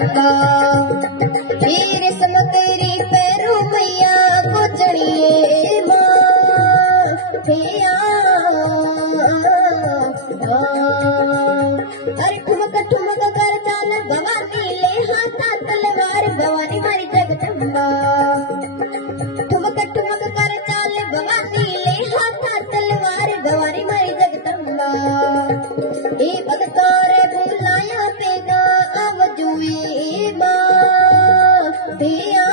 जगदम्बा वीर सम तेरी पैरों मैया को चढ़िए माँ हैया अरे ठुमक ठुमक कर चाल भवानी ले हाथा तलवार भवानी मारी जगदम्बा ठुमक ठुमक कर चाल भवानी ले हाथा तलवार भवानी मारी जगदम्बा ए भगतों रे बुलाया तेगा आवजुए माँ हैया